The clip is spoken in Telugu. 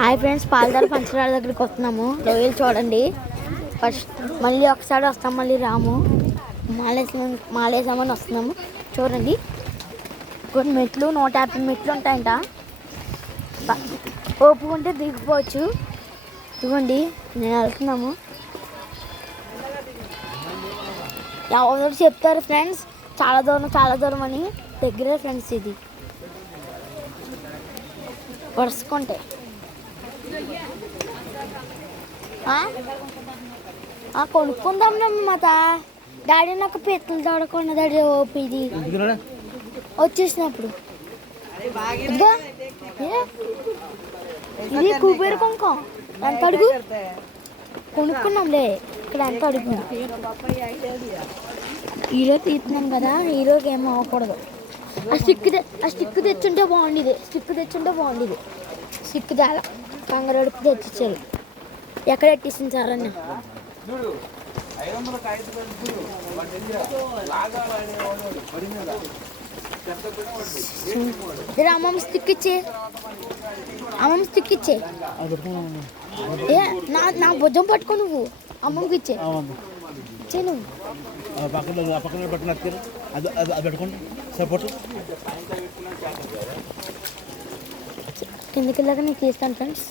హాయ్ ఫ్రెండ్స్, పాలదార పంచదార దగ్గరికి వస్తున్నాము. లోయలు చూడండి. ఫస్ట్ మళ్ళీ ఒకసారి వస్తాం, మళ్ళీ రాము. మాలేసామని వస్తున్నాము. చూడండి, కొన్ని మెట్లు 150 మెట్లు ఉంటాయంట. ఓపుకుంటే దిగిపోవచ్చు. ఇదిగోండి, నేను వెళ్తున్నాము. ఎవరు చెప్తారు ఫ్రెండ్స్ చాలా దూరం అని. దగ్గరే ఫ్రెండ్స్, ఇది వరుసుకుంటే కొనుక్కుందాం మాట. డాడీ నాకు పీతలు తోడకుండా డాడీ ఓపిది వచ్చేసినప్పుడు. ఇదిగో ఇది కుబేరు కుంకం. ఎంత అడుగు కొనుక్కున్నాంలే. ఇక్కడ ఎంత అడుగు హీరో తీస్తున్నాం కదా, హీరోకి ఏం అవ్వకూడదు. ఆ స్టిక్ తెచ్చుంటే బాగుండేది. స్టిక్ తేల కంగారుడికి తెచ్చిచ్చారు. ఎక్కడ ఎట్టేసింది సార్ అన్న. అమ్మమ్మ స్టిక్ ఇచ్చే నా భుజం పట్టుకో. నువ్వు అమ్మమ్మకి ఇచ్చే నువ్వు కిందకి వెళ్ళాక నేను తీస్తాను ఫ్రెండ్స్.